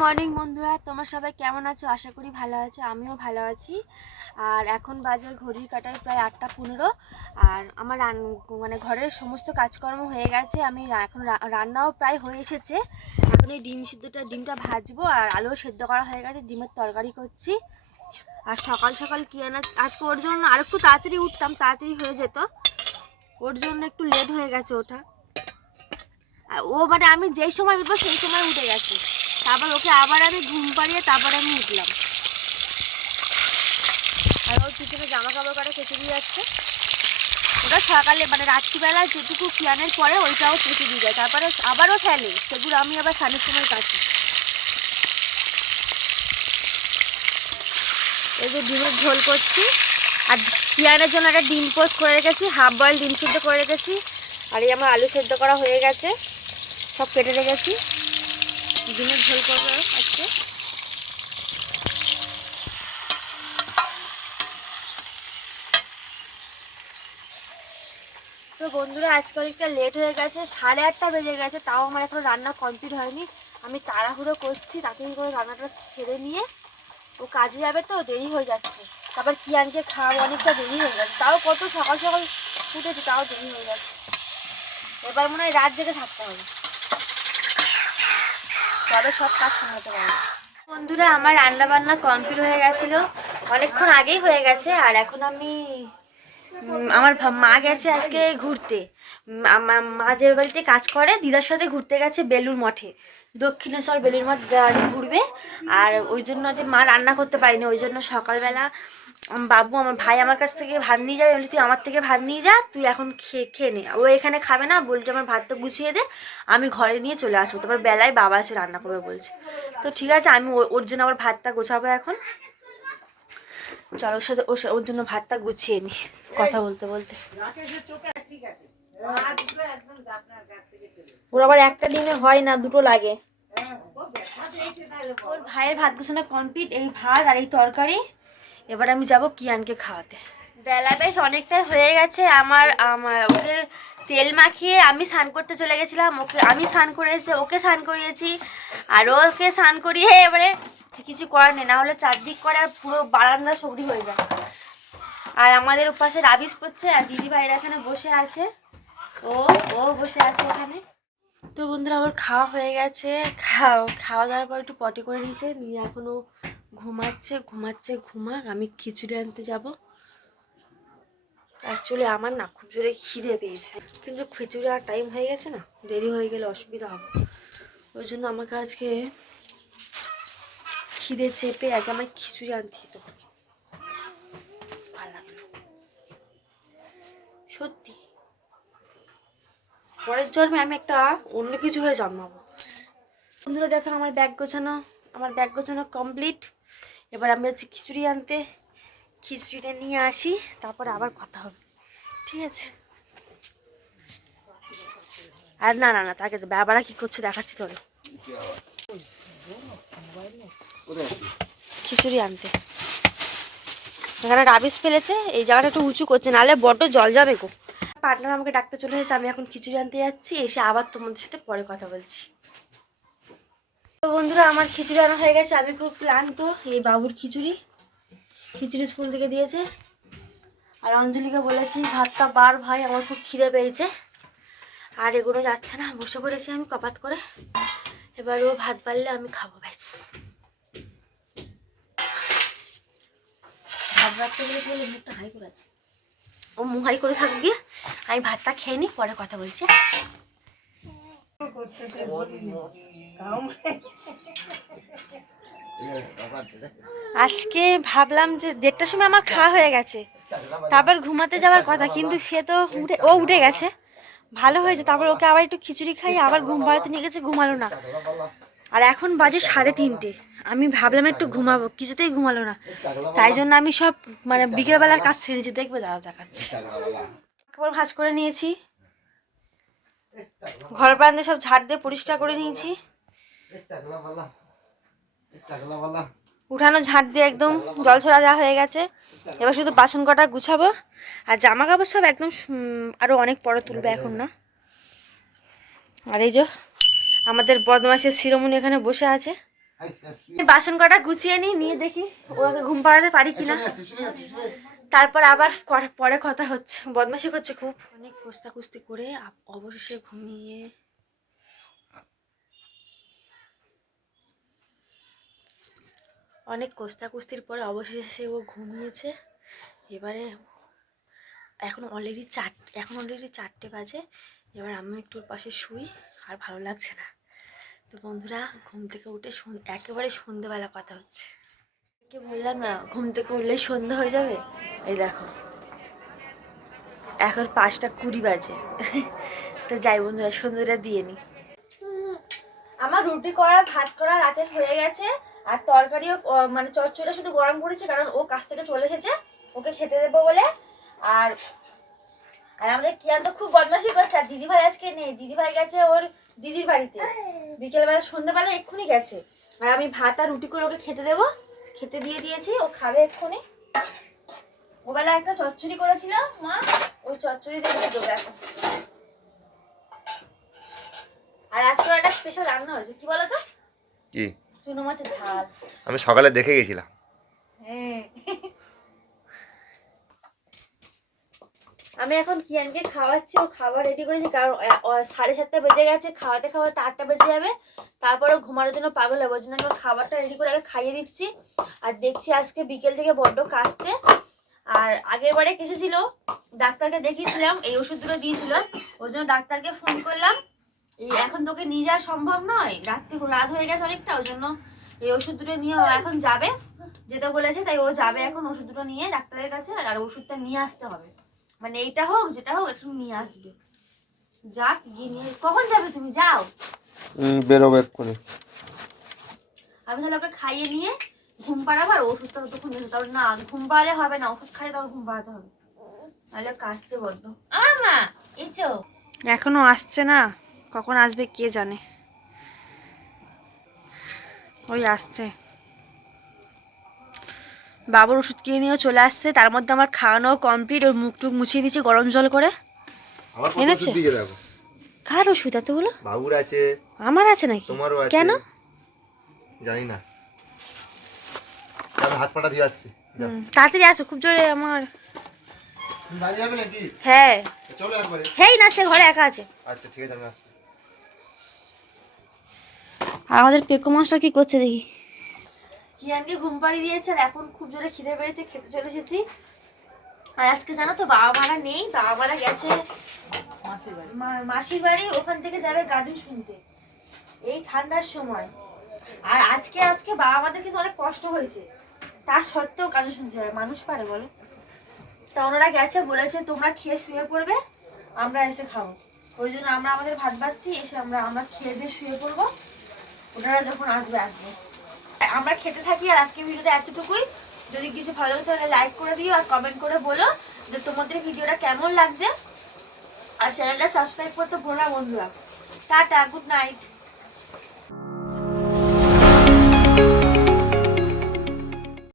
Morning বন্ধুরা, তোমরা সবাই কেমন আছো? আশা করি ভালো আছো, আমিও ভালো আছি। আর এখন বাজে ঘড়ির কাঁটায় প্রায় 8:15। আর আমার মানে ঘরের সমস্ত কাজকর্ম হয়ে গেছে। আমি এখন রান্নাও প্রায় হয়ে এসেছে। এখন এই ডিমটা ভাজবো, আর আলু সেদ্ধ করা হয়ে গেছে, ডিমের তরকারি করছি। আর সকাল সকাল কি আজকে ওর জন্য আর একটু তাড়াতাড়ি উঠতাম, তাড়াতাড়ি হয়ে যেত, ওর জন্য একটু লেট হয়ে গেছে ওঠা। ও মানে আমি যেই সময় উঠবো সেই সময় উঠে গেছে, তারপর ওকে আবার আমি ঘুম পাড়িয়ে তারপর আমি উঠলাম। আর ওর পিছনে জামা কাপড় কাটা কেচে দিয়ে যাচ্ছে। ওটা সকালে মানে রাত্রিবেলা যেটুকু কিয়ানের পরে ওইটাও কেচে দিয়ে যায়, তারপরে আবারও ফেলে, সেগুলো আমি আবার স্নানের সময় কাটি। এই যে ডিমের ঝোল করছি, আর কিয়ানের জন্য একটা ডিম পোস্ট করে রেখেছি, হাফ বয়েল ডিম সিদ্ধ করে রেখেছি। আর এই আমার আলু সেদ্ধ করা হয়ে গেছে, সব কেটে রেখেছি। ডিমের ঝোল করবো আজকে। তো বন্ধুরা, আজকে অনেকটা লেট হয়ে গেছে, 8:30 বেজে গেছে, তাও আমার এখন রান্না কমপ্লিট হয়নি। আমি তাড়াহুড়ো করছি, তাড়াতাড়ি করে রান্নাটা ছেড়ে নিয়ে ও কাজে যাবে, তো দেরি হয়ে যাচ্ছে। তারপর কিয়ানকে খাওয়াবো, অনেকটা দেরি হয়ে যাচ্ছে, তাও কত সকাল সকাল উঠেছি, তাও দেরি হয়ে যাচ্ছে। এবার মনে হয় রাত জেগে থাকতে হবে, তবে সব কাজ সামলাতে পারবো। বন্ধুরা, আমার রান্না বান্না কমপ্লিট হয়ে গেছিলো, অনেকক্ষণ আগেই হয়ে গেছে। আর এখন আমি আমার মা গেছে আজকে ঘুরতে। আমার মা যে বাড়িতে কাজ করে, দিদার সাথে ঘুরতে গেছে বেলুর মঠে, দক্ষিণেশ্বর বেলুর মঠ ঘুরবে। আর ওই জন্য যে মা রান্না করতে পারিনি, ওই জন্য সকালবেলা বাবু আমার ভাই আমার কাছ থেকে ভাত নিয়ে যাবে, বলি তুই আমার থেকে ভাত নিয়ে যা, তুই এখন খেয়ে নে। ও এখানে খাবে না, বলছে আমার ভাতটা গুছিয়ে দে, আমি ঘরে নিয়ে চলে আসবো, তারপর বেলায় বাবা এসে রান্না করবে বলছে। তো ঠিক আছে, আমি ওর জন্য আবার ভাতটা গোছাবো এখন। চলো ওর সাথে ওর জন্য ভাতটা গুছিয়ে নি কথা বলতে বলতে। ওর আবার একটা ডিমে হয় না, দুটো লাগে। ওর ভাইয়ের ভাত গোছানো কমপ্লিট, এই ভাত আর এই তরকারি। এবার আমি যাব কিয়ানকে খাওয়াতে। বেলা বেশ অনেকটাই হয়ে গেছে। আমার আমার ওকে তেল মাখিয়ে আমি স্নান করতে চলে গেছিলাম, ওকে আমি স্নান করে এসে ওকে স্নান করিয়েছি। আর ওকে স্নান করিয়ে এবারে কিছু করার নেই, না হলে চারদিক করে আর পুরো বারান্দা সবরি হয়ে যায়। আর আমাদের ওপাশে রাবিশ পড়ছে, আর দিদি ভাইরা এখানে বসে আছে, ও ও বসে আছে এখানে। তো বন্ধুরা, আমার খাওয়া হয়ে গেছে, খাওয়া দাওয়ার পর একটু পটি করে নিয়েছে, নিয়ে এখনও ঘুমাক। আমি খিচুড়ি আনতে যাব। অ্যাকচুয়ালি আমার না খুব জোরে খিদে পেয়েছে, কিন্তু খিচুড়ি আর টাইম হয়ে গেছে না, দেরি হয়ে গেলে অসুবিধা হবে। ওই জন্য আমাকে আজকে খিদে চেপে আগে আমায় খিচুড়ি আনতে দিতে হবে। ভালো লাগে না সত্যি, পরের জন্মে আমি একটা অন্য কিছু হয়ে জন্মাবো। বন্ধুরা দেখো, আমার ব্যাগ গোছানো কমপ্লিট। এবার আমি যাচ্ছি খিচুড়ি আনতে, খিচুড়িটা নিয়ে আসি, তারপর আবার কথা হবে, ঠিক আছে? আর না না না, তাকে তো বাবারা কি করছে দেখাচ্ছি, তোর খিচুড়ি আনতে এখানে রাবিশ ফেলেছে, এই জায়গাটা একটু উঁচু করছে, নাহলে বড্ড জল যাবে গো। পার্টনার আমাকে ডাকতে চলে এসেছে, আমি এখন খিচুড়ি আনতে যাচ্ছি, এসে আবার তোমাদের সাথে পরে কথা বলছি। তো বন্ধুরা, আমার খিচুড়ি আনা হয়ে গেছে, আমি খুব ক্লান্ত। এই বাবুর খিচুড়ি স্কুল থেকে দিয়েছে। আর অঞ্জলিকে বলেছি ভাতটা বার ভাই, আমার খুব খিদে পেয়েছে, আর এগুলো যাচ্ছে না, বসে পড়েছি আমি কপাত করে। এবার ও ভাত বাড়লে আমি খাবো, ব্যাস। ভাত রাখতে বলে মুখটা হাই করে আছে, ও মুখ হাই করে থাক গিয়ে, আমি ভাতটা খেয়ে নিই, পরে কথা বলছি। আজকে ভাবলাম যে 1:30টার সময় আমার খাওয়া হয়ে গেছে, তারপর ঘুমাতে যাওয়ার কথা, কিন্তু সে তো উঠে গেছে, ভালো হয়েছে। তারপর ওকে আবার একটু খিচুড়ি খাই, আবার ঘুম পাড়াতে নিয়ে গেছে, ঘুমালো না। আর এখন বাজে 3:30, আমি ভাবলাম একটু ঘুমাবো, কিছুতেই ঘুমালো না। তাই জন্য আমি সব মানে বিকেলবেলার কাজ সেরেছি, দেখবে দাঁড়া দেখাচ্ছি। কাপড় ভাঁজ করে নিয়েছি, ঘর বারান্দা সব ঝাড় দিয়ে পরিষ্কার করে নিয়েছি, উঠানো ঝাড় দিয়ে একদম জল ছড়া যা হয়ে গেছে। এবার শুধু বাসন কটা গুছাবো, আর জামা কাপড় সব একদম আরো অনেক পরে তুলবে, এখন না। আর এই যে আমাদের বদমাসের শিরোমণি এখানে বসে আছে, বাসন কটা গুছিয়ে নিয়ে দেখি ওকে ঘুম পাড়াতে পারি কিনা, তারপর আবার পরে কথা হচ্ছে। বদমাশি করছে খুব, অনেক কুস্তি করে অবশেষে ঘুমিয়ে অনেক কুস্তির পরে অবশেষে ও ঘুমিয়েছে। এবারে এখন অলরেডি 4টে বাজে। এবার আমি একটু পাশে শুই, আর ভালো লাগছে না। তো বন্ধুরা ঘুম থেকে উঠে একেবারে সন্ধ্যেবেলা কথা হচ্ছে। কি বললাম না, ঘুম থেকে উঠলেই সন্ধ্যা হয়ে যাবে। এই দেখো এখন 5:20 বাজে। তো যাই বন্ধুরা, সন্ধ্যাটা দিয়ে নি। আমার রুটি করা ভাত করা রাতে হয়ে গেছে, আর তরকারিও মানে চচ্চড়িটা শুধু গরম করেছি, কারণ ও কাছ থেকে চলে এসেছে, ওকে খেতে দেবো বলে। আর আমাদের কিয়ান তো খুব বদমাশি করছে। আর দিদিভাই আজকে নেই, দিদিভাই গেছে ওর দিদির বাড়িতে, বিকেলবেলা সন্ধ্যাবেলা এক্ষুনি গেছে। আর আমি ভাত আর রুটি করে ওকে খেতে দেবো, খেতে দিয়ে দিয়েছি, ও খাবে এক্ষুনি। ওবেলা একটা চচ্চড়ি করেছিলাম মা, ওই চচ্চড়ি দিয়ে দেবো এখন। আর আজকে একটা স্পেশাল রান্না হয়েছে, কি বলো তো? কি? চুনো মাছের ঝাল। আমি সকালে দেখে গেছিলাম। হ্যাঁ, আমি এখন কিয়ানকে খাওয়াচ্ছি, ও খাবার রেডি করেছি, কারণ 7:30 বেজে গেছে। খাওয়াতে 8টা বেজে যাবে, তারপরে ঘুমানোর জন্য পাগল হবে। ওই জন্য আমি খাবারটা রেডি করে আগে খাইয়ে দিচ্ছি। আর দেখছি আজকে বিকেল থেকে বড্ড কাশছে। আর আগের বারে কেসেছিল, ডাক্তারকে দেখিয়েছিলাম, এই ওষুধ দুটো দিয়েছিল, ওই জন্য ডাক্তারকে ফোন করলাম। এই এখন তোকে নিয়ে যাওয়া সম্ভব নয়, রাত হয়ে গেছে অনেকটা, ওই জন্য এই ওষুধ দুটো নিয়ে ও এখন যাবে, যেটা বলেছে, তাই ও যাবে এখন ওষুধ দুটো নিয়ে ডাক্তারের কাছে। আর ওষুধটা নিয়ে আসতে হবে, মানে এইটা হোক যেটা হোক একটু নিয়ে আসবে। যাক, গিয়ে নিয়ে। কখন যাবে তুমি? যাও, বেরোবো এক্ষুনি। আমি তাহলে ওকে খাইয়ে নিয়ে ঘুম পাড়াবো, আর ওষুধটা ততক্ষণ নিয়ে। তাহলে না, ঘুম পাড়ালে হবে না, ওষুধ খাইয়ে তখন ঘুম পাড়াতে হবে, তাহলে কাশছে বড্ড। মা এসো। এখনো আসছে না, কখন আসবে কে জানে। ওই আসছে, বাবুর ওষুধ কিনে নিয়েও চলে আসছে। তার মধ্যে আমার খাওয়ানো কমপ্লিট, ওর মুখ টুক মুছিয়ে দিয়েছি গরম জল করে। এনেছে? কার ওষুধ এতগুলো? বাবুর আছে, আমার আছে নাকি? তোমারও আছে। কেন জানি না, আমি হাত পাটা দিয়ে আসছি। তাড়াতাড়ি আসো, খুব জোরে আমার। বাড়ি যাবে নাকি? হ্যাঁ চলো একবারে। হেই না, সে ঘরে একা আছে। আচ্ছা ঠিক আছে, আমি আসছি। আর আমাদের পেকো মাছটা কি করছে দেখি। কিয়ানকে ঘুম পাড়িয়ে দিয়েছে, আর এখন খুব জোরে খিদে পেয়েছে, খেতে চলে এসেছি। আর আজকে জানো তো বাবা মারা নেই, বাবা মারা গেছে মাসির বাড়ি, ওখান থেকে যাবে গাজন শুনতে এই ঠান্ডার সময়। আর আজকে বাবা মাদের কিন্তু অনেক কষ্ট হয়েছে, তা সত্ত্বেও গাজন শুনতে হবে, মানুষ পারে বলো? তা ওনারা গেছে, বলেছে তোমরা খেয়ে শুয়ে পড়বে, আমরা এসে খাবো। ওই জন্য আমরা আমাদের ভাত বাচ্ছি, এসে আমরা খেয়ে দিয়ে শুয়ে পড়বো, ওনারা যখন আসবে। আমরা খেতে থাকি। আর আজকে ভিডিওটা এতটুকুই। যদি কিছু ভালো লাগে তাহলে লাইক করে দিও, আর কমেন্ট করে বলো যে তোমাদের ভিডিওটা কেমন লাগছে। আর চ্যানেলটা সাবস্ক্রাইব করতে ভুলো না বন্ধুরা। Tata, good night.